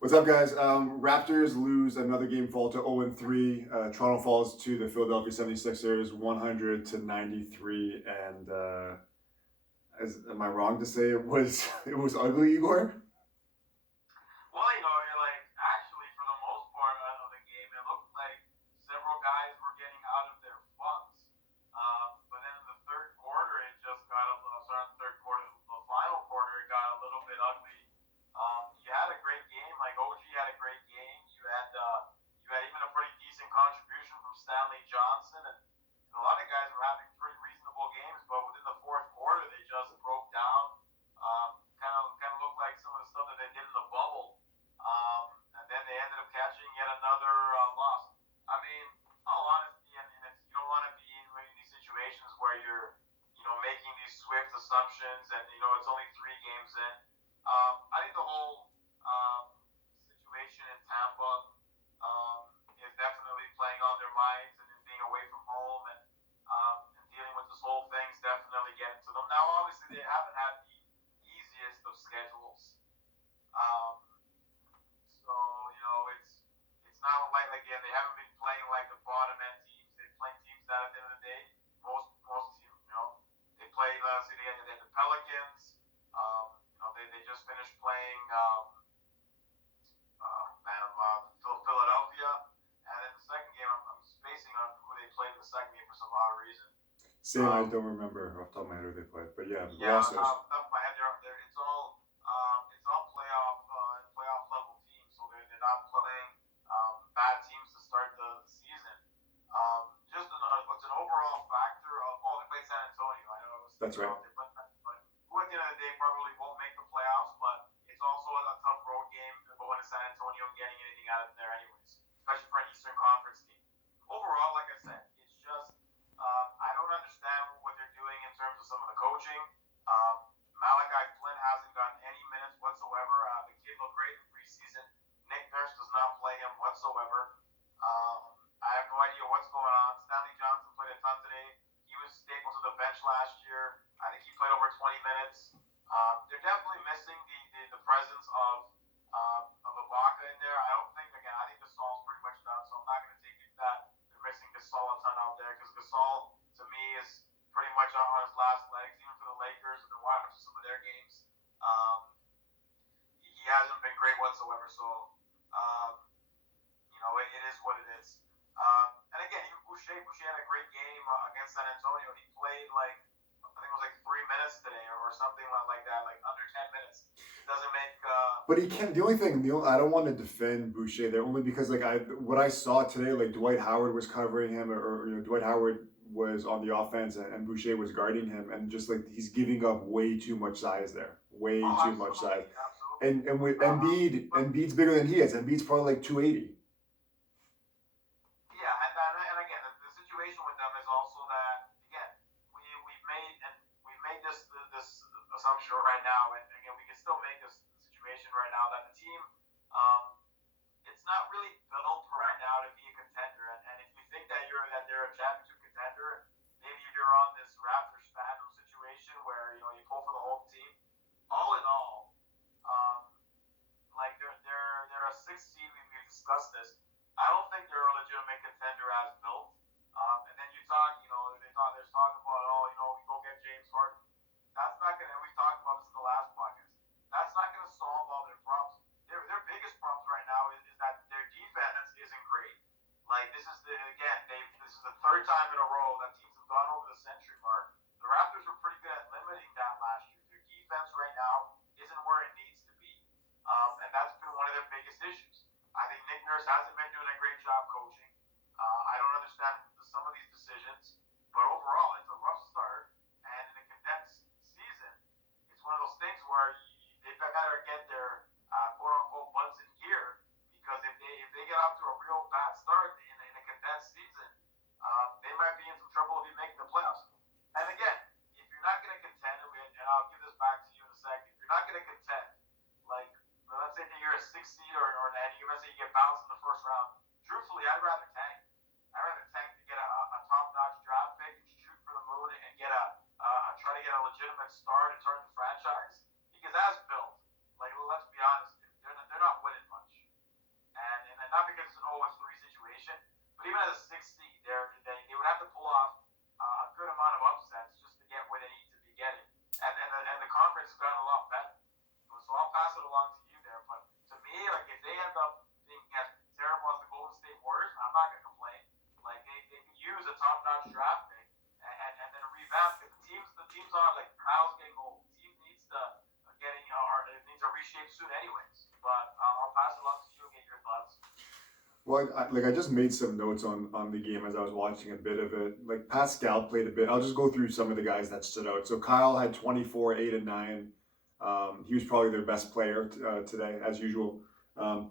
What's up, guys? Raptors lose another game, fall to 0-3. Toronto falls to the Philadelphia 76ers 100-93. And am I wrong to say it was ugly, Igor? Well, like actually for the most part of the game, it looked like several guys were getting out of their funks. But then in the third quarter, it just got a little. Sorry, in the third quarter, the final quarter, it got a little bit ugly. You had a great game, like OG had a great game. You had even a pretty decent contribution from Stanley Johnson, and a lot of guys were having pretty reasonable games. But within the fourth quarter, they just broke down. Kind of looked like some of the stuff that they did in the bubble. And then they ended up catching yet another loss. I mean, all honesty, and it's, you don't want to be in these situations where you're, making these swift assumptions, and it's only 3 games in. I think the whole situation in Tampa is definitely playing on their minds, and being away from home, and dealing with this whole thing's definitely getting to them. Now, obviously, they haven't had the easiest of schedules. Um, so it's not like again they haven't been playing like the bottom end teams. They're playing teams that at the end of the day, most teams, they play. Let's see, they had the Pelicans. They just finished playing Philadelphia, and then the second game I'm spacing on who they played in the second game for some odd reason. Same, I don't remember off the top of my head who they played. But yeah, Yeah, Raptors. off the top of my head, it's all playoff level teams, so they're not playing bad teams to start the season. Just what's an overall factor of they played San Antonio. I know it was That's right. they played, but who at the end of the day probably won't make the playoffs, but it's also a tough road game going to San Antonio and getting anything out of there anyways, especially for an Eastern Conference team. Overall, like I said, it's just I don't understand what they're doing in terms of some of the coaching. Malachi Flynn hasn't gotten any minutes whatsoever. The kid looked great in preseason. Nick Nurse does not play him whatsoever. I have no idea what's going on. Stanley Johnson played a ton today. He was stapled to the bench last year. I think he played over 20 minutes. They're definitely missing the presence of Ibaka in there. I think Gasol's pretty much done, so I'm not going to take it that they're missing Gasol a ton out there, because Gasol to me is pretty much on his last legs. Even for the Lakers, I've been watching some of their games. He hasn't been great whatsoever. So it is what it is. And again, Boucher had a great game against San Antonio. He played like I think it was like 3 minutes today, or something like that, like under 10 minutes. It doesn't make. But he can't. I don't want to defend Boucher there only because what I saw today, like Dwight Howard was covering him, or Dwight Howard was on the offense, and Boucher was guarding him, and just like he's giving up way too much size there, way too much size. Absolutely. And with Embiid's bigger than he is. Embiid's probably like 280. Yeah, and again, the situation with them is also that again we've made this assumption right now, and again we can still make this situation right now that the team, um, it's not really built right now to be a contender. And if you think that they're a championship contender, maybe you're on this Raptors fandom situation where you pull for the whole team. All in all, um, like they're a 6 seed. We've discussed this. I don't think they're a legitimate contender as built. And then there's talk about we go get James Harden. That's not gonna. We talked about this in the last podcast. That's not gonna solve all their problems. Their biggest problems right now is that their defense isn't great. Like this is the third time in a row that teams have gone over the century mark. The Raptors were pretty good at limiting that last year. Their defense right now isn't where it needs to be, and that's been one of their biggest issues. I think Nick Nurse hasn't been doing a great job coaching. I don't understand some of these decisions, but overall, it's a rough start. And in a condensed season, it's one of those things where they better get their quote unquote butts in gear, because if they get off to a real bad start in a condensed season, they might be in some trouble if you making the playoffs. And again, if you're not going to contend, and I'll give this back to you in a second, if you're not going to contend, like let's say that you're a 6 seed, or and you're going to say you get bounced in the first round. Truthfully, I'd rather tank. I'd rather tank to get a top-notch draft pick and shoot for the moon, and try to get a legitimate start and turn the franchise. Because as built, like let's be honest, they're not winning much. it along to you there. But to me, like if they end up being as terrible as the Golden State Warriors, I'm not gonna complain. Like they could use a top notch draft pick and then revamp because the teams are like Kyle's getting old. The team needs to getting or it needs to reshape soon anyways. But I'll pass it along to you and get your thoughts. Well, I just made some notes on the game as I was watching a bit of it. Like Pascal played a bit. I'll just go through some of the guys that stood out. So Kyle had 24, 8, and 9. He was probably their best player today, as usual.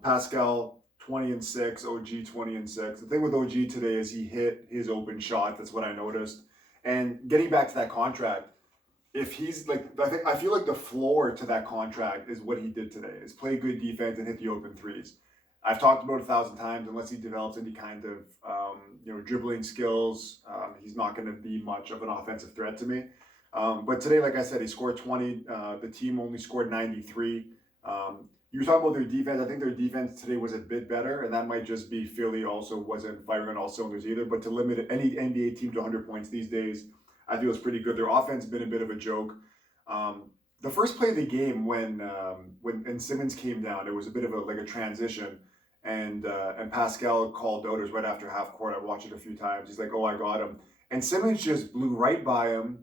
Pascal 20 and 6, OG 20 and 6. The thing with OG today is he hit his open shot. That's what I noticed. And getting back to that contract, if he's like, I feel like the floor to that contract is what he did today: is play good defense and hit the open threes. I've talked about it 1,000 times. Unless he develops any kind of dribbling skills, he's not going to be much of an offensive threat to me. But today, like I said, he scored 20. The team only scored 93. You were talking about their defense. I think their defense today was a bit better, and that might just be Philly also wasn't firing on all cylinders either. But to limit any NBA team to 100 points these days, I feel it's pretty good. Their offense has been a bit of a joke. The first play of the game when Simmons came down, it was a bit of a transition, and Pascal called out. It was right after half court. I watched it a few times. He's like, "Oh, I got him," and Simmons just blew right by him,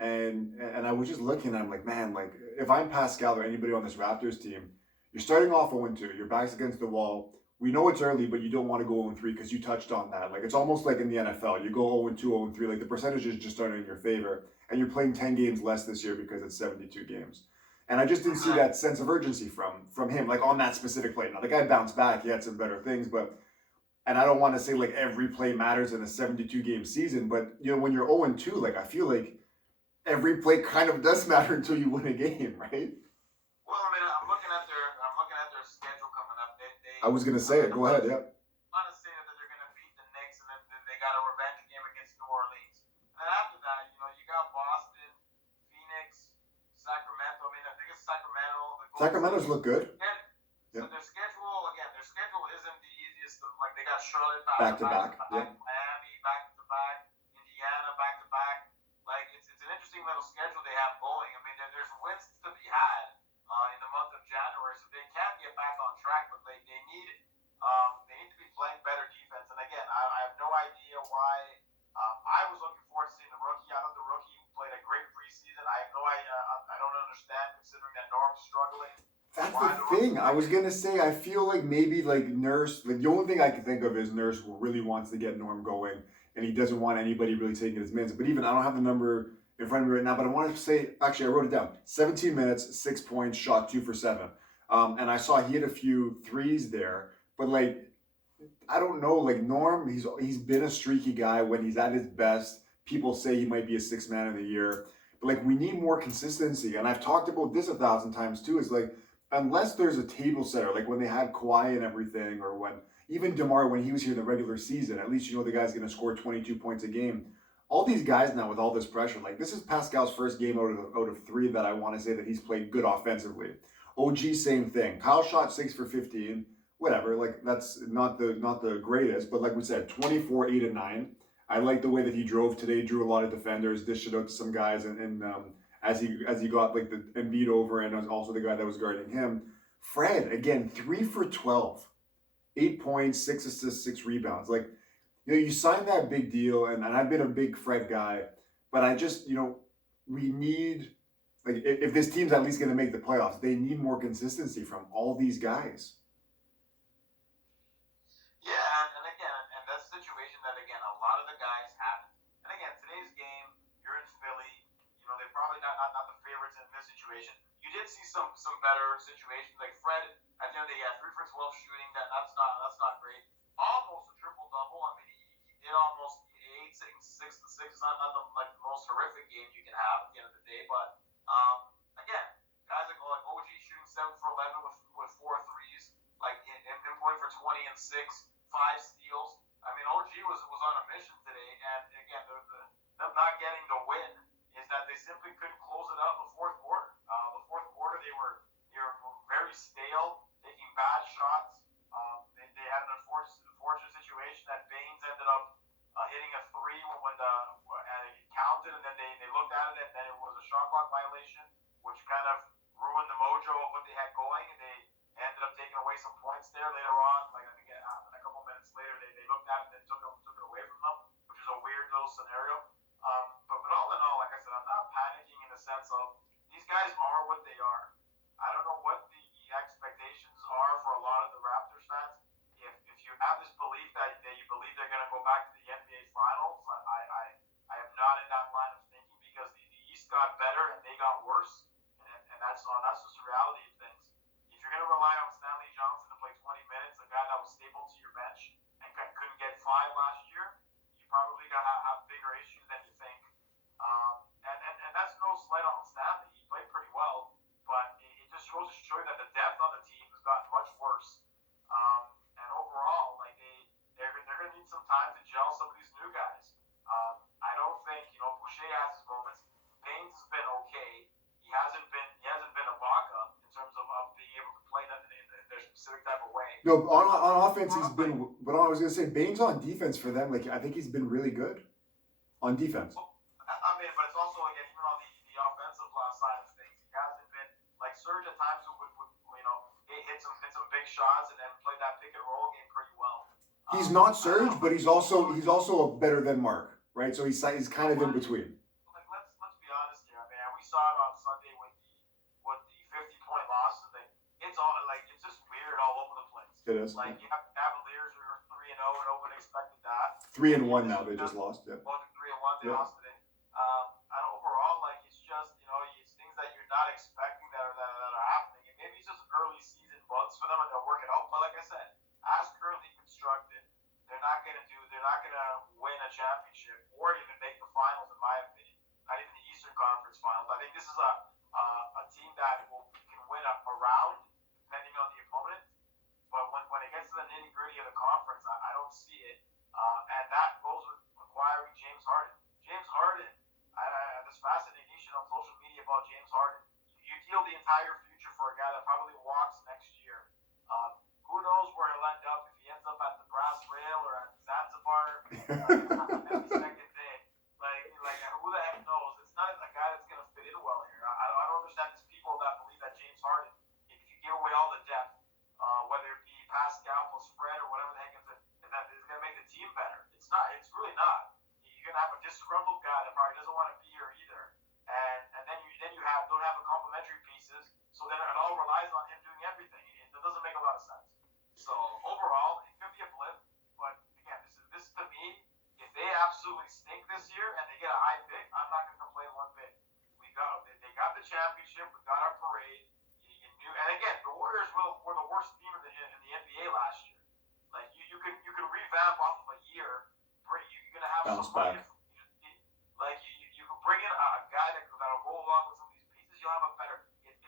and I was just looking. I'm like, man, like if I'm Pascal or anybody on this Raptors team, you're starting off 0-2. Your back's against the wall. We know it's early, but you don't want to go 0-3 because you touched on that. Like it's almost like in the NFL, you go 0-2, 0-3. Like the percentages just aren't in your favor, and you're playing 10 games less this year because it's 72 games. And I just didn't see that sense of urgency from him, like on that specific play. Now the guy bounced back; he had some better things, and I don't want to say like every play matters in a 72 game season, but when you're 0-2, like I feel like every play kind of does matter until you win a game, right? Well, I mean, I'm looking at their schedule coming up. I was gonna say it. Go ahead. Yeah. Want to say that they're going to beat the Knicks, and then they got a revenge game against New Orleans. And after that, you got Boston, Phoenix, Sacramento. I mean, I think it's Sacramento. Sacramento's look good. Yeah. So Yeah. their schedule isn't the easiest. Like they got Charlotte Back to back. Yeah. Miami back to back, Indiana back to back. Like it's an interesting little schedule they have going. I mean, there's wins to be had in the month of January, so they can get back on track, but they need to be playing better defense. And again, I have no idea why. I was looking forward to seeing the rookie. I thought the rookie played a great preseason. I have no idea. I don't understand considering that Norm's struggling. That's the thing. I was gonna say I feel like maybe like Nurse. Like the only thing I can think of is Nurse really wants to get Norm going, and he doesn't want anybody really taking his minutes. But even I don't have the number in front of me right now. But I want to say actually I wrote it down. 17 minutes, 6 points, shot 2 for 7. And I saw he hit a few threes there. But like I don't know, like Norm, he's been a streaky guy when he's at his best. People say he might be a 6th man of the year, but like we need more consistency. And I've talked about this 1,000 times too. Is like unless there's a table setter, like when they had Kawhi and everything, or when even DeMar when he was here in the regular season, at least the guy's going to score 22 points a game. All these guys now with all this pressure, like this is Pascal's first game out of 3 that I want to say that he's played good offensively. OG same thing. Kyle shot 6 for 15. Whatever, like that's not the greatest, but like we said, 24, 8, and 9. I like the way that he drove today, drew a lot of defenders, dished it out to some guys, and as he got like the Embiid over, and also the guy that was guarding him. Fred again, 3 for 12, 8 points, 6 assists, 6 rebounds. Like you signed that big deal, and I've been a big Fred guy, but I just we need like if this team's at least going to make the playoffs, they need more consistency from all these guys. Yeah, and again, and that's a situation that again a lot of the guys haven't. And again, today's game, you're in Philly. They're probably not the favorites in this situation. You did see some better situations like Fred at the end of the day, 3 for 12 shooting. That's not great. Almost a triple double. I mean, he did almost 8, 6, 6 and 6. It's not the most horrific game you can have at the end of the day, but again, guys like OG shooting 7 for 11 with 4 threes, like him going for 20 and 6. 5 steals. I mean, OG was on a mission today, and again, them not getting the win is that they simply couldn't close it out in the fourth quarter. The fourth quarter, they were very stale, taking bad shots. They had an unfortunate situation that Baines ended up hitting a 3 when it counted, and then they looked at it, and then it was a shot clock violation, which kind of ruined the mojo of what they had going. they ended up taking away some points there later on. Like I think a couple minutes later, they looked at it and took it away from them, which is a weird little scenario. But all in all, like I said, I'm not panicking in the sense of these guys are what they are. I don't know what the expectations are for a lot of the Raptors fans. If you have this belief that you believe they're going to go back to the NBA Finals, I am not in that line of thinking because the East got better and they got worse, and that's just the reality of things. If you're going to rely on Stanley Johnson to play 20 minutes, a guy that was stable to your bench and couldn't get five last year, you probably got to have bigger issues than you think. And that's no slight on Stanley. He played pretty well, but it just goes to show that the depth on the team has gotten much worse. And overall, like they're going to need some time to gel some of these new guys. I don't think Boucher has his moments. Baines has been okay. He hasn't been a Baca in terms of being able to play that in their specific type of way. No, on offense he's been. But I was gonna say Baines on defense for them. Like I think he's been really good on defense. I mean, but it's also again even on the offensive side of things, he hasn't been like Serge at times would hit some big shots and then play that pick and roll game pretty well. He's not Serge, but he's also better than Mark, right? So he's kind of in between. Like let's be honest here, man. We saw it on Sunday with the 50-point loss. It's just weird all over the place. It is. Like you have Cavaliers who are 3-0 and nobody expected that. 3-1 now. They just lost. Yeah. 3-1. They lost today. And overall, like it's just it's things that you're not expecting that are happening. And maybe it's just early season bugs for them and they'll work it out. But like I said, as currently constructed, they're not gonna win a championship or even make the finals, in my opinion. Not even the Eastern Conference Finals. I think this is a team that can win a round depending on the opponent. But when it gets to the nitty gritty of the conference, I don't see it. And that goes with acquiring James Harden. James Harden, there's fascination on social media about James Harden. You deal the entire future for a guy that probably walks next year. Who knows where he'll end up if he ends up at the brass rail or at Zanzibar every second day. Like who the heck knows? It's not a guy that's gonna fit in well here. I don't understand these people that believe that James Harden, if you give away all the depth, whether it be Pascal plus spread or whatever the heck that is gonna make the team better. It's not. It's really not. You're gonna have a disgruntled guy that probably doesn't want to be here either, and then you don't have a complementary pieces. So then it all relies on him doing everything. It doesn't make a lot of sense. So overall, it could be a blip, but again, this to me, if they absolutely stink this year and they get a high pick, I'm not gonna complain one bit. They got the championship, we got our parade. You knew, and again, the Warriors were the worst team in the NBA last year. Like you can revamp off of a year. You're gonna have Bounce some money. back. Like you can bring in a guy that'll go along with some of these pieces. You'll have a better.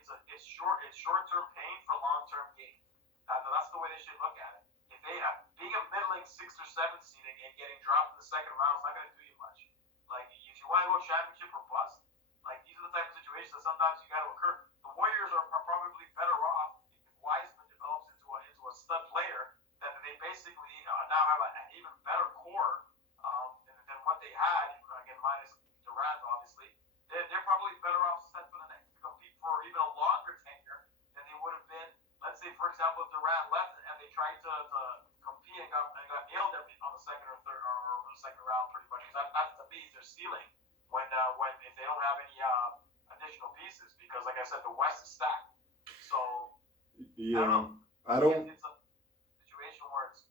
It's short-term pain for long-term gain. That's the way they should look at it. If they being a middling 6th or 7th seed and getting dropped in the second round is not going to do you much. Like if you want to go championship or bust, like these are the type of situations that sometimes you got to occur. The Warriors are probably better off if Wiseman develops into a stud player that they basically now have an even better core than what they had. Again, minus Durant, obviously. They're probably better off set for the next to compete for even a longer tenure than they would have been. Let's say, for example, if Durant left and they tried to compete and got nailed on the second or third or the second round, pretty much. That's to me their ceiling when if they don't have any additional pieces, because like I said, the West is stacked. So Yeah. I don't. It's a situation where it's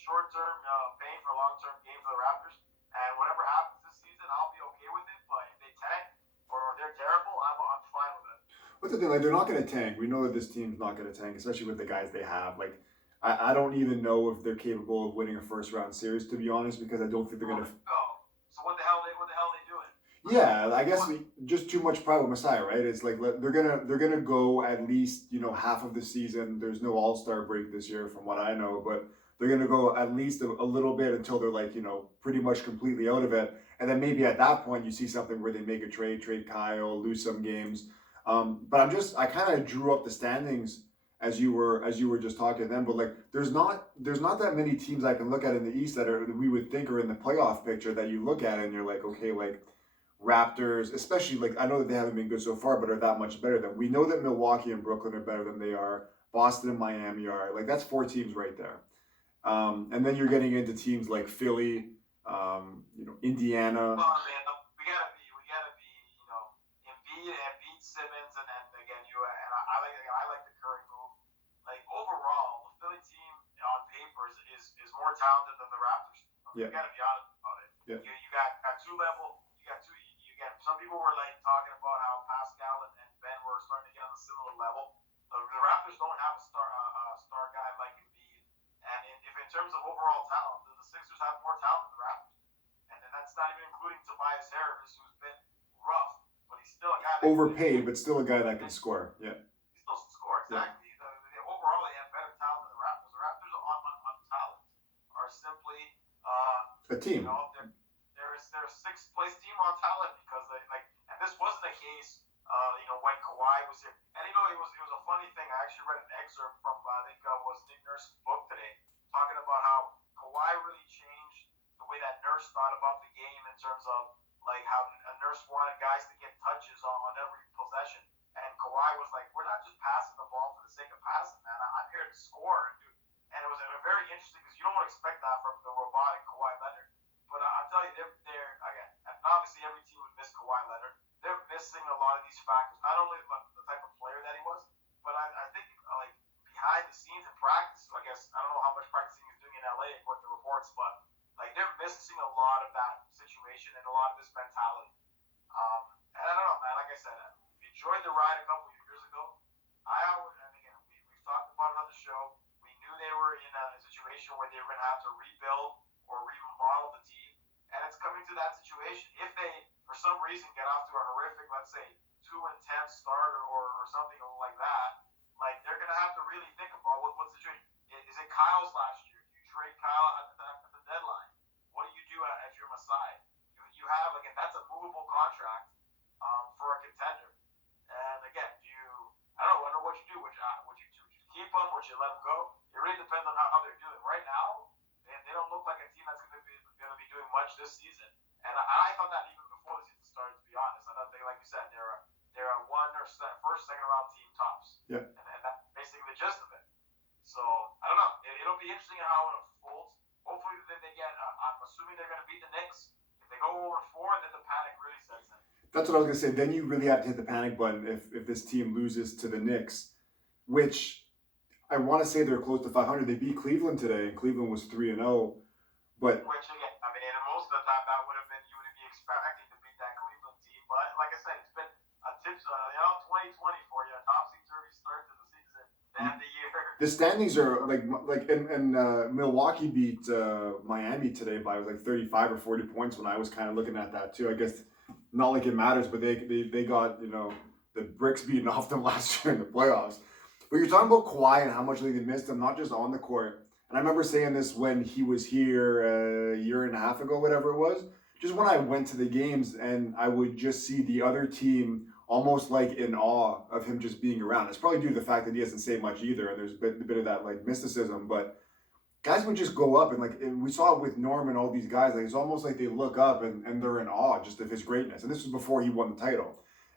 short term pain for long term gain for the Raptors, and whatever happens this season, I'll be okay with it. But if they tank or they're terrible, I'm fine with it. What's the thing? Like they're not going to tank. We know that this team's not going to tank, especially with the guys they have. Like I don't even know if they're capable of winning a first round series, to be honest, because I don't think they're going to. So what the hell are they doing? Yeah, I guess just too much pride with Messiah, right? It's like they're gonna go at least half of the season. There's no All-Star break this year, from what I know, but they're gonna go at least a little bit until they're like pretty much completely out of it, and then maybe at that point you see something where they make a trade Kyle, lose some games. But I kind of drew up the standings as you were just talking then, but like there's not that many teams I can look at in the East that we would think are in the playoff picture that you look at and you're like, okay, like Raptors, especially, like I know that they haven't been good so far, but are that much better than we know that Milwaukee and Brooklyn are better than they are. Boston and Miami are. Like that's 4 teams right there. And then you're getting into teams like Philly, Indiana. Well, man, we gotta be, Embiid, Simmons, and then again you and I like the Curry move. Like overall, the Philly team on paper is more talented than the Raptors. Yeah. We gotta be honest about it. Yeah. You got two level. You got some people were like talking about how Pascal and Ben were starting to get on a similar level. The Raptors don't have a star guy like Embiid, and if in terms of overall talent, the Sixers have more talent than the Raptors. And that's not even including Tobias Harris, who's been rough, but he's still a guy that Overpaid, but still a guy that can score. Yeah. He still score, exactly. Yeah. Overall, they have better talent than the Raptors. The Raptors on talent are simply a team. They're a sixth place team on talent because and this wasn't the case. When Kawhi was here, and it was a funny thing. I actually read an excerpt from I think was Nick Nurse's book today, talking about how Kawhi really changed the way that Nurse thought about the game in terms of like how a Nurse wanted guys to get touches on every possession, and Kawhi was like, "We're not just passing the ball for the sake of passing, man. I'm here to score." And it was very interesting because you don't expect that from the robotic Kawhi Leonard. But I'll tell you, they're again, and obviously every team would miss Kawhi Leonard. They're missing a lot of these factors. Not only the type of player that he was, but I think like behind the scenes in practice. I guess I don't know how much practicing he's doing in LA according to reports, but like they're missing a lot of that situation and a lot of this mentality. And I don't know, man. Like I said, we enjoyed the ride a couple of years ago. And again, we've talked about it on the show. We knew they were in a situation where they were going to have to rebuild or remodel the team, and it's coming to that situation. If they, for some reason, get off to a horrific, let's say 2-10 start or something like that, like they're going to have to really think about what situation. Is it Kyle's last year? Do you trade Kyle at the deadline? What do you do if you're Masai? You have again, that's a movable contract for a contender. And again, I don't know what you do. Would you keep them? Would you let them go? It really depends on how they're doing. Right now, they don't look like a team that's going to be doing much this season. And I thought that even before the season started. To be honest, I thought they, like you said, they're a first, second round team tops. Yeah. And that's basically the gist of it. So I don't know. It'll be interesting how it unfolds. Hopefully they get. I'm assuming they're going to beat the Knicks. If they go 0-4, then the panic really sets in. That's what I was gonna say. Then you really have to hit the panic button if this team loses to the Knicks, which I want to say they're close to 500. They beat Cleveland today, and Cleveland was 3-0. But which again, I mean, most of the time that would have been you would be expecting to beat that Cleveland team. But like I said, it's been a 2020 for you, a topsy-turvy start to the season and the year. The standings are and Milwaukee beat Miami today by like 35 or 40 points. When I was kind of looking at that too, I guess. Not like it matters, but they got, the bricks beaten off them last year in the playoffs. But you're talking about Kawhi and how much they missed him, not just on the court. And I remember saying this when he was here a year and a half ago, whatever it was. Just when I went to the games and I would just see the other team almost like in awe of him just being around. It's probably due to the fact that he doesn't say much either, and there's a bit of that like mysticism, but guys would just go up and we saw it with Norm and all these guys. Like it's almost like they look up and they're in awe just of his greatness. And this was before he won the title.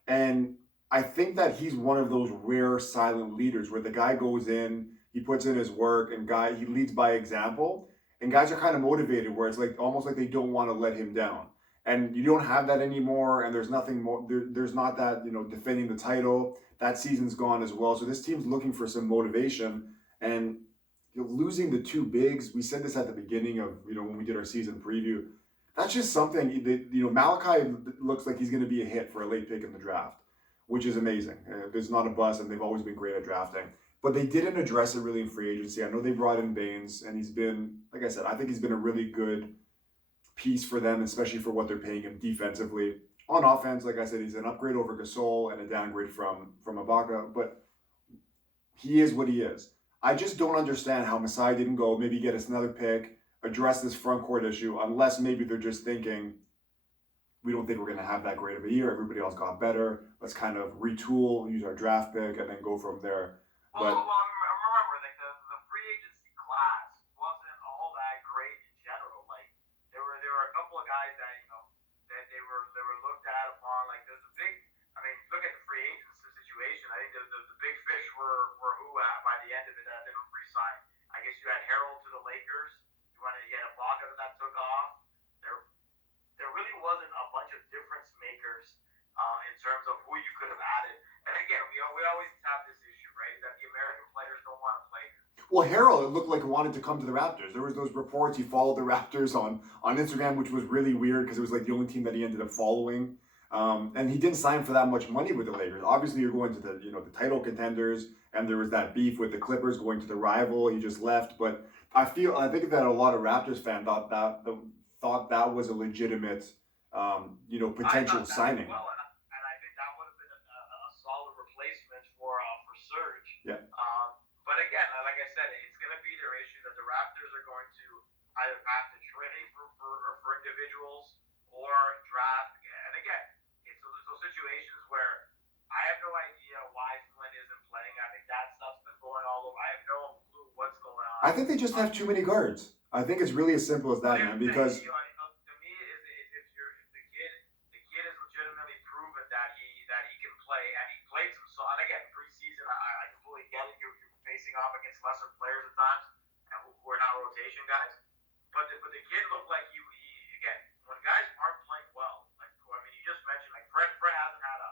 And I think that he's one of those rare silent leaders where the guy goes in, he puts in his work, and he leads by example. And guys are kind of motivated where it's like almost like they don't want to let him down. And you don't have that anymore. And there's nothing more. There's not that defending the title. That season's gone as well. So this team's looking for some motivation and. Losing the two bigs, we said this at the beginning of when we did our season preview. That's just something that Malachi looks like he's going to be a hit for a late pick in the draft, which is amazing. There's not a bust, and they've always been great at drafting. But they didn't address it really in free agency. I know they brought in Baines, and he's been, like I said, I think he's been a really good piece for them, especially for what they're paying him defensively. On offense, like I said, he's an upgrade over Gasol and a downgrade from Ibaka, but he is what he is. I just don't understand how Masai didn't go, maybe get us another pick, address this front court issue, unless maybe they're just thinking, we don't think we're going to have that great of a year. Everybody else got better. Let's kind of retool, use our draft pick, and then go from there. Well, remember, like the free agency class wasn't all that great in general. Like there were a couple of guys that that they were looked at upon. Like there's look at the free agency situation. I think the big fish were who by the end of it that didn't resign. I guess you had Harold to the Lakers. You had Ibaka that took off. There, there really wasn't a bunch of difference makers in terms of who you could have added. And again, we always have this issue, right? That the American players don't want to play. Well, Harold, it looked like he wanted to come to the Raptors. There was those reports he followed the Raptors on Instagram, which was really weird because it was like the only team that he ended up following. And he didn't sign for that much money with the Lakers. Obviously, you're going to the title contenders, and there was that beef with the Clippers going to the rival. He just left, but I think that a lot of Raptors fans thought that was a legitimate potential signing. Well, and I think that would have been a solid replacement for Serge. Yeah. But again, like I said, it's going to be their issue that the Raptors are going to either have to trade for individuals or draft. And again, it's those situations where I have no idea why Flynn isn't playing. I think that stuff's been going all over. I have no clue what's going on. I think they just have too many guards. I think it's really as simple as that, man. Because to me, is if the kid has legitimately proven that he can play, and he played some. So, and again, preseason, I completely get it. You're facing off against lesser players at times, and who are not rotation guys. But the kid looked like he again, when guys aren't playing well, like I mean, you just mentioned, like Fred hasn't had a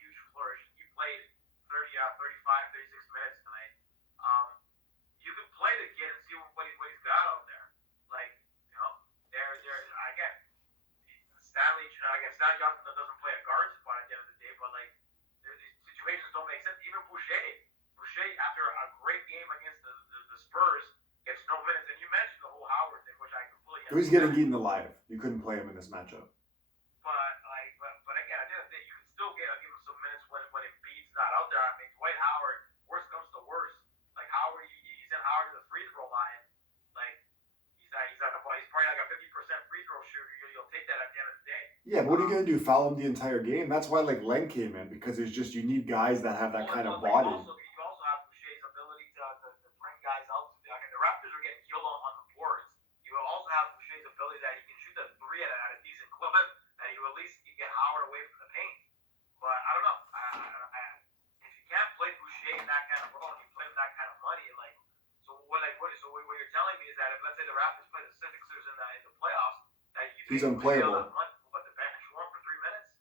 huge flourish. He played 30, 35, 36 minutes tonight. You can play the kid and see what he's got out there. Like, they're again, Stanley Johnson doesn't play a guard spot at the end of the day, but like these situations don't make sense. Even Boucher after a great game against the Spurs gets no minutes. And you mentioned the whole Howard thing, which I completely he was getting eaten alive. You couldn't play him in this matchup. But again, at the end of the day, you can still give him some minutes when Embiid's not out there. I mean, Dwight Howard, worst comes to worst, like Howard, you send Howard to the free throw line, like he's probably like a 50% free throw shooter. You'll take that at the end of the day. Yeah, but what are you gonna do? Foul him the entire game? That's why like Len came in, because it's just you need guys that have that kind of body. You also have Boucher's ability to bring guys out. I mean, the Raptors are getting killed on the boards. You will also have Boucher's ability that he can shoot the three at a decent clip, and you at least can get Howard away from the paint. But I don't know. If you can't play Boucher in that kind of role, and you play him that kind of money, like what you're telling me is that if let's say the Raptors play the Sixers in the playoffs, that he's unplayable. But the bench warm for 3 minutes,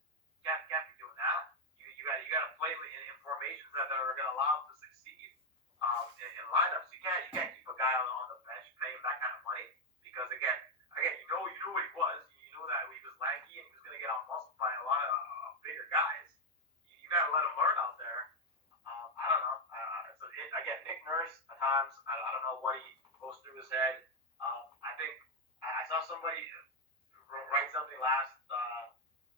can't be doing that. You got to play in formations that are going to allow him to succeed in lineups. You can't keep a guy on the bench paying him that kind of money because again, you know what he was. You know that he was lanky and he was going to get out muscled by a lot of bigger guys. You got to let him learn out there. I don't know. Again, Nick Nurse at times, I don't know what he goes through his head. I think I saw somebody write something last. I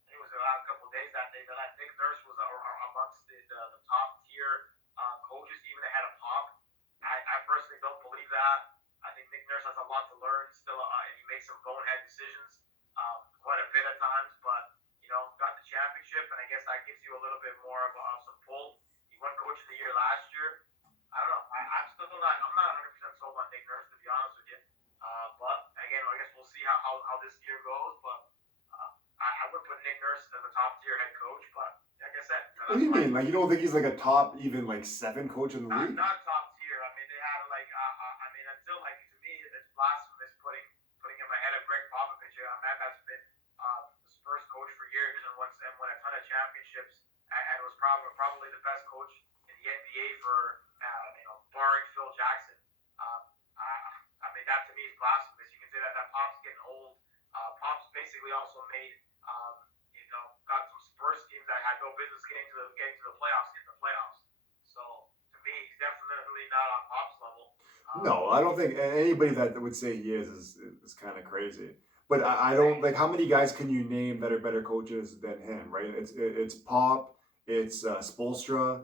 think it was the last couple of days that Nick Nurse was amongst the top tier coaches, even ahead of Pop. I personally don't believe that. I think Nick Nurse has a lot to learn still, and he makes some bonehead decisions quite a bit at times. But got the championship, and I guess that gives you a little bit more of some pull. He won Coach of the Year last year. I don't know. I'm not 100% sold on Nick Nurse, to be honest with you. But again, I guess we'll see how this year goes. But I would put Nick Nurse as a top tier head coach. But like I said, what do you mean? Like you don't think he's like a top, even like 7 coach in the league? Not top tier. I mean, they had until to me, it's blasphemous putting him ahead of Greg Popovich. That's been the Spurs coach for years and won a ton of championships and was probably the best coach in the NBA for barring Phil Jackson. I mean, that to me is blasphemous. You can say that Pop's getting old. Pop's basically also made got some Spurs teams that had no business getting to the playoffs in the playoffs. So to me, he's definitely not on Pop's level. No, I don't think anybody that would say he is kind of crazy. But I don't like how many guys can you name that are better coaches than him, right? It's Pop, it's Spoelstra,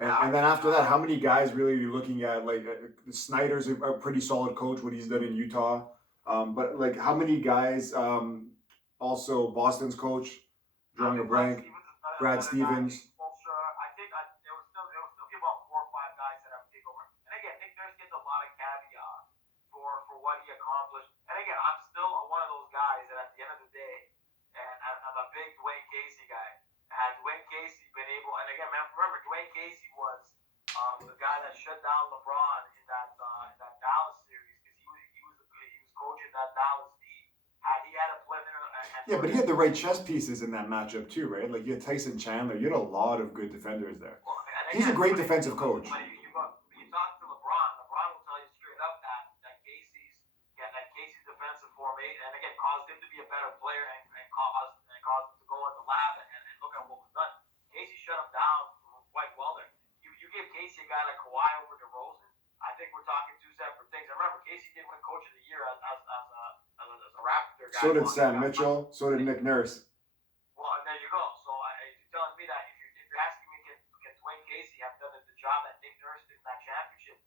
and then after that, how many guys really are you looking at? Like Snyder's a pretty solid coach, what he's done in Utah. But like how many guys? Also Boston's coach, drawing a blank, Brad Stevens. I think there was still be about 4 or 5 guys that have taken over. And again, Nick Nurse gets a lot of caveat for what he accomplished. And again, I'm still one of those guys that at the end of the day, and I'm a big Dwayne Casey guy. Had Dwayne Casey been able, and again, man, remember Dwayne Casey was the guy that shut down LeBron in that Dallas series because he was coaching that Dallas team. He had a player and Yeah, for but he him had the right chess pieces in that matchup too, right? Like you had Tyson Chandler, you had a lot of good defenders there. well, and He's a again, great defensive coach. but you talk to LeBron, LeBron will tell you straight up that Casey's defensive formation, and again, caused him to be a better player and caused him to go in the lab and look at what was done. Casey shut him down quite well there. You give Casey a guy like Kawhi over DeRozan. I think we're talking two separate things. I remember Casey did win Coach of the Year as a Raptor guy. So did Sam Mitchell. So did Nick Nurse. Well, and there you go. So you're telling me that if you're asking me, can Dwayne Casey have done the job that Nick Nurse did in that championship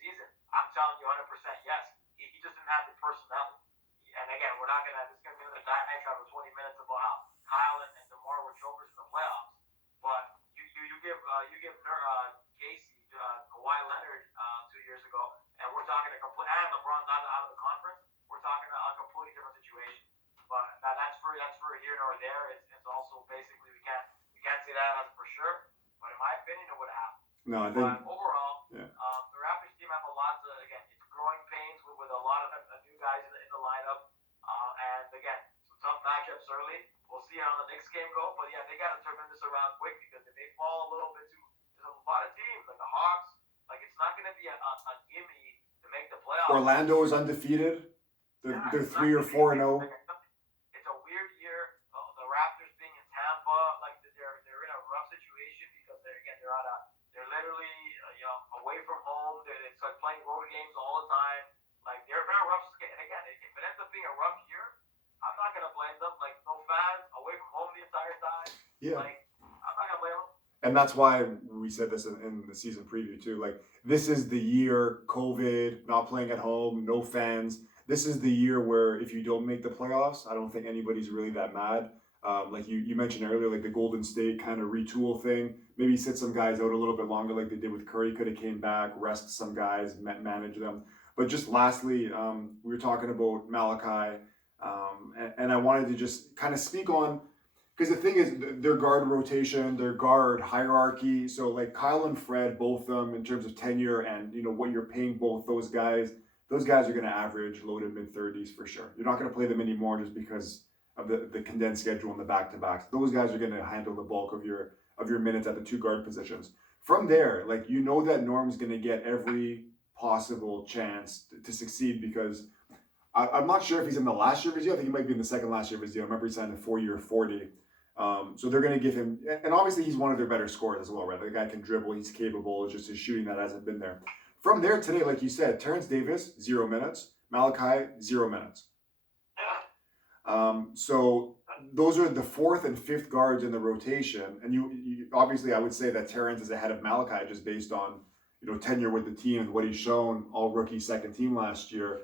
season? I'm telling you 100% yes. He just didn't have the personnel. And again, we're not gonna. This is gonna be another diatribe of 20 minutes about how Kyle and DeMar were chokers in the playoffs. But you give Casey Kawhi Leonard 2 years ago, and we're talking a complete. And LeBron's out of the conference. We're talking a completely different situation. But that's for here nor there. It's also basically we can't say that as for sure. But in my opinion, it would have happened. No, I think. But overall, Yeah. the Raptors team have a lot to again. It's growing pains with a lot of new guys in the lineup. And again, some tough matchups early. We'll see how the next game go. But yeah, they got to turn this around quick because if they fall a little bit too, there's a lot of teams like the Hawks. Like it's not going to be a gimme to make the playoffs. Orlando is undefeated. They're 3 or 4-0. It's a weird year. The Raptors being in Tampa, like they're in a rough situation because they're literally away from home. It's like playing road games all the time. Like they're very rough. And again, if it ends up being a rough year, I'm not gonna blame them. Like no fans, away from home the entire time. Yeah. Like I'm not gonna blame them. And that's why we said this in the season preview too. Like this is the year, COVID, not playing at home, no fans. This is the year where if you don't make the playoffs, I don't think anybody's really that mad. Like you mentioned earlier, like the Golden State kind of retool thing. Maybe sit some guys out a little bit longer, like they did with Curry. Could have came back, rest some guys, manage them. But just lastly, we were talking about Malachi, and I wanted to just kind of speak on. Because the thing is, their guard rotation, their guard hierarchy. So like Kyle and Fred, both of them in terms of tenure and what you're paying both those guys are going to average low to mid 30s for sure. You're not going to play them anymore just because of the condensed schedule and the back-to-backs. Those guys are going to handle the bulk of your minutes at the two guard positions. From there, like that Norm's going to get every possible chance to succeed because I'm not sure if he's in the last year of his deal. I think he might be in the second last year of his deal. I remember he signed a 4-year 40. So they're going to give him, and obviously he's one of their better scorers as well, right? The guy can dribble, he's capable. It's just his shooting that hasn't been there. From there today, like you said, Terrence Davis 0 minutes, Malachi 0 minutes. So those are the fourth and fifth guards in the rotation, and you obviously I would say that Terrence is ahead of Malachi just based on tenure with the team and what he's shown, all rookie second team last year.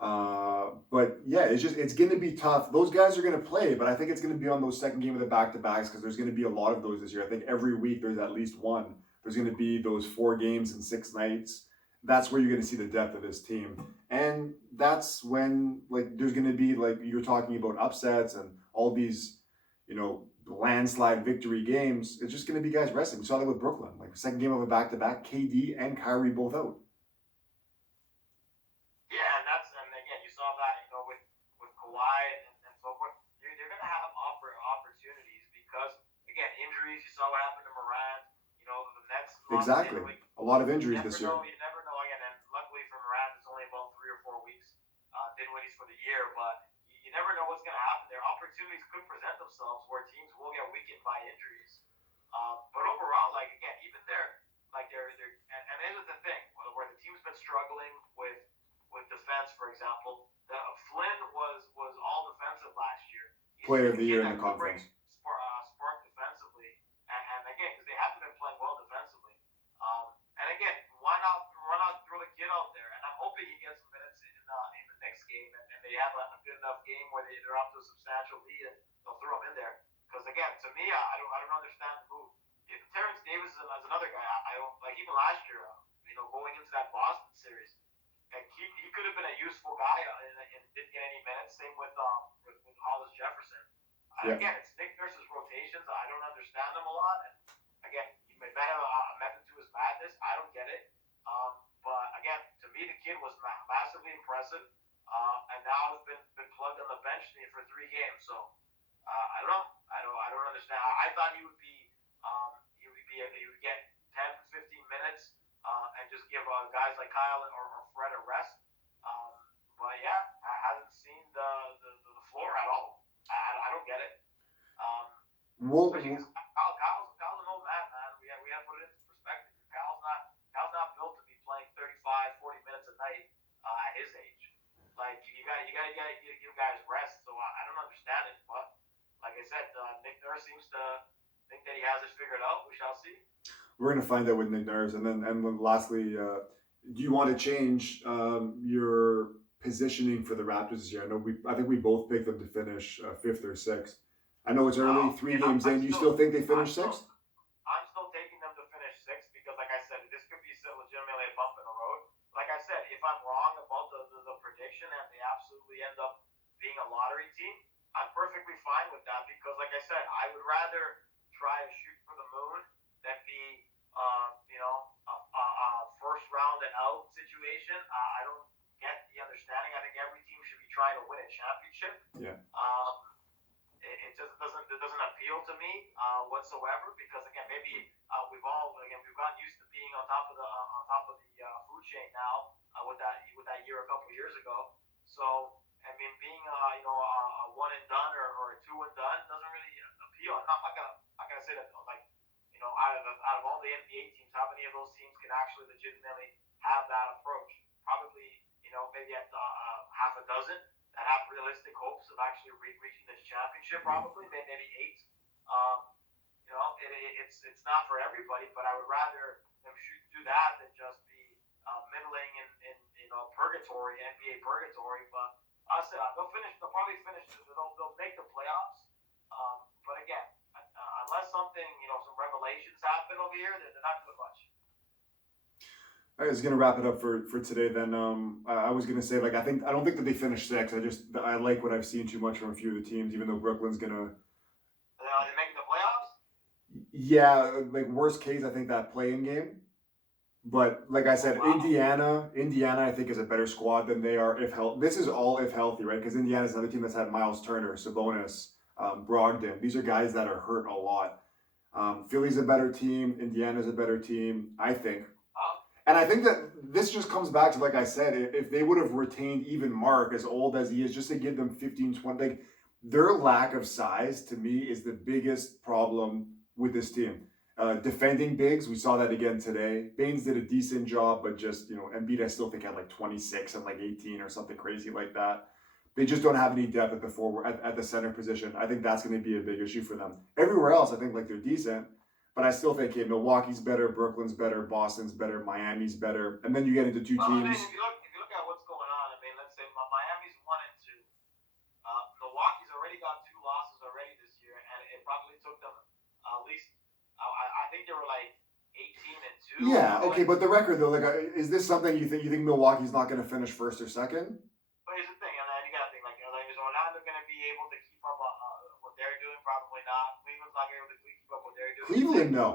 But yeah, it's going to be tough. Those guys are going to play, but I think it's going to be on those second game of the back-to-backs because there's going to be a lot of those this year. I think every week there's at least one. There's going to be those 4 games in 6 nights. That's where you're going to see the depth of this team. And that's when there's going to be you're talking about upsets and all these, landslide victory games. It's just going to be guys resting. We saw that with Brooklyn. Second game of a back-to-back, KD and Kyrie both out. And so forth, you're going to have opportunities because, again, injuries. You saw what happened to Morant. The Nets. Exactly. A lot of injuries this year. You never know. Again, and luckily for Morant, it's only about 3 or 4 weeks. Dinwiddie's for the year, but you never know what's going to happen there. Opportunities could present themselves where teams will get weakened by injuries. But overall, again, even they're and here's the thing, where the team's been struggling with defense, for example. Flynn was all defensive last year. Player of the year in the conference. Spark defensively, and again, because they haven't been playing well defensively. And again, why not throw the kid out there? And I'm hoping he gets some minutes in the next game, and they have a good enough game where they're up to a substantial lead, and they'll throw him in there. Because again, to me, I don't understand the move. If Terrence Davis is another guy, I don't like even last year. Going into that Boston series. He could have been a useful guy and didn't get any minutes. Same with Hollis Jefferson. Yeah. Again, it's Nick Nurse's rotations. I don't understand them a lot. And again, he may have a method to his madness. I don't get it. impressive. And now he's been plugged on the bench for 3 games. So I don't know. I don't understand. I thought he would get 10, 15 minutes and just give guys like Kyle or Fred a rest. Um, but yeah, I haven't seen the floor at all. I don't get it. Um, Well, Especially because Kyle's an old man. We have to put it into perspective. Kyle's not built to be playing 35, 40 minutes a night at his age. Like you got to give guys rest. So I don't understand it, but like I said, Nick Nurse seems to think that he has it figured out. We shall see. we're gonna find out with Nick Nurse, and then lastly, do you want to change your positioning for the Raptors this year? I think we both picked them to finish fifth or sixth. I know it's early, No, three yeah, games in. Do you still think they I'm finish still sixth? I'm still taking them to finish sixth because, like I said, this could be still legitimately a bump in the road. Like I said, if I'm wrong about the prediction and they absolutely end up being a lottery team, I'm perfectly fine with that because, like I said, I would rather try to shoot for the moon than be, a first round and out situation. I don't get the understanding. I think every team should be trying to win a championship. Yeah. It just doesn't appeal to me whatsoever because again maybe we've gotten used to being on top of the food chain now with that year a couple years ago. So I mean being a one and done or a two and done doesn't really appeal. I'm not gonna say that like out of all the NBA teams, how many of those teams can actually legitimately have that approach? Probably maybe at half a dozen that have realistic hopes of actually reaching this championship. Probably maybe 8. Um, it's not for everybody, but I would rather them do that than just be middling in purgatory, NBA purgatory. But I said they'll finish. They'll probably finish. They'll make the playoffs. But again, unless something some revelations happen over here, they're not doing much. I was gonna wrap it up for today. Then I was gonna say, like, I don't think that they finish sixth. I like what I've seen too much from a few of the teams. Even though Brooklyn's gonna, They're making the playoffs. yeah, like worst case, I think that play-in game. But like I Oh said, wow. Indiana, I think is a better squad than they are if healthy. This is all if healthy, right? Because Indiana's another team that's had Miles Turner, Sabonis, Brogdon. These are guys that are hurt a lot. Philly's a better team. Indiana's a better team, I think. And I think that this just comes back to, like I said, if they would have retained even Mark, as old as he is, just to give them 15, 20, like, their lack of size, to me, is the biggest problem with this team. Defending bigs, we saw that again today. Baines did a decent job, but just, Embiid, I still think had like 26 and like 18 or something crazy like that. They just don't have any depth at the forward at the center position. I think that's going to be a big issue for them. Everywhere else, I think like they're decent. But I still think, hey, Milwaukee's better, Brooklyn's better, Boston's better, Miami's better, and then you get into two Well, I mean, teams. if you look at what's going on, I mean, let's say Miami's 1-2. Milwaukee's already got 2 losses already this year, and it probably took them at least. I think they were like 18-2 or Yeah, something okay, like. but the record though, like, is this something you think Milwaukee's not going to finish first or second? But here's the thing, and then you got to think like is Orlando going to be able to keep up what they're doing? Probably not. Cleveland's not going to be able to keep up what they're doing. You think? Cleveland, no.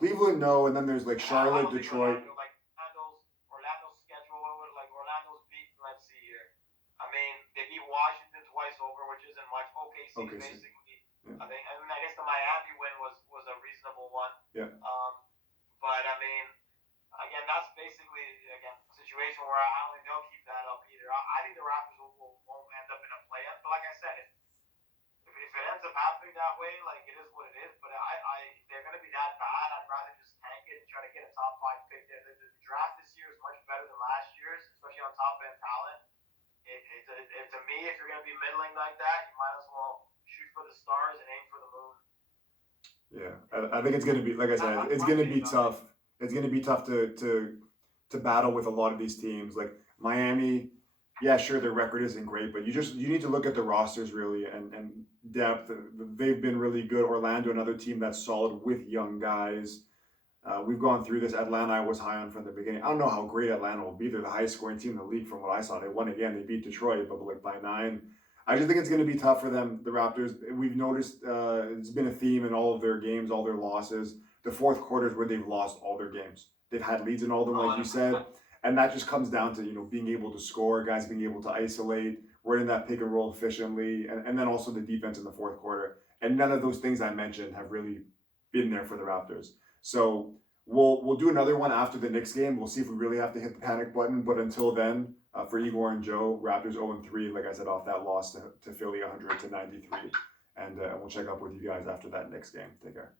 Cleveland, no, and then there's like I Charlotte, don't think Detroit. Orlando's schedule. Like Orlando's beat. Let's see here. I mean, they beat Washington twice over, which isn't much. OKC Okay, so basically. yeah, I guess the Miami win was a reasonable one. yeah. But I mean, again, that's basically a situation where I don't think they'll keep that up either. I think the Raptors won't end up in a play-in. But like I said, if it ends up happening that way, like it is what it is. But if they're going to be that bad, I'd rather just tank it and try to get a top 5 pick. The draft this year is much better than last year's, especially on top end talent. To me, if you're going to be middling like that, you might as well shoot for the stars and aim for the moon. Yeah, I think it's going to be, like I said, That's it's my going to be opinion on it. tough. It's going to be tough to battle with a lot of these teams. Like Miami, yeah, sure, their record isn't great, but you need to look at the rosters really and depth. They've been really good. Orlando, another team that's solid with young guys. We've gone through this. Atlanta, I was high on from the beginning. I don't know how great Atlanta will be. They're the highest scoring team in the league from what I saw. They won again. They beat Detroit, but like by 9. I just think it's going to be tough for them, the Raptors. We've noticed it's been a theme in all of their games, all their losses. The fourth quarter is where they've lost all their games. They've had leads in all of them, like you said. And that just comes down to, being able to score, guys being able to isolate, running that pick and roll efficiently, and then also the defense in the fourth quarter. And none of those things I mentioned have really been there for the Raptors. So we'll do another one after the Knicks game. We'll see if we really have to hit the panic button. But until then, for Igor and Joe, Raptors 0-3, like I said, off that loss to Philly 100-93. And we'll check up with you guys after that Knicks game. Take care.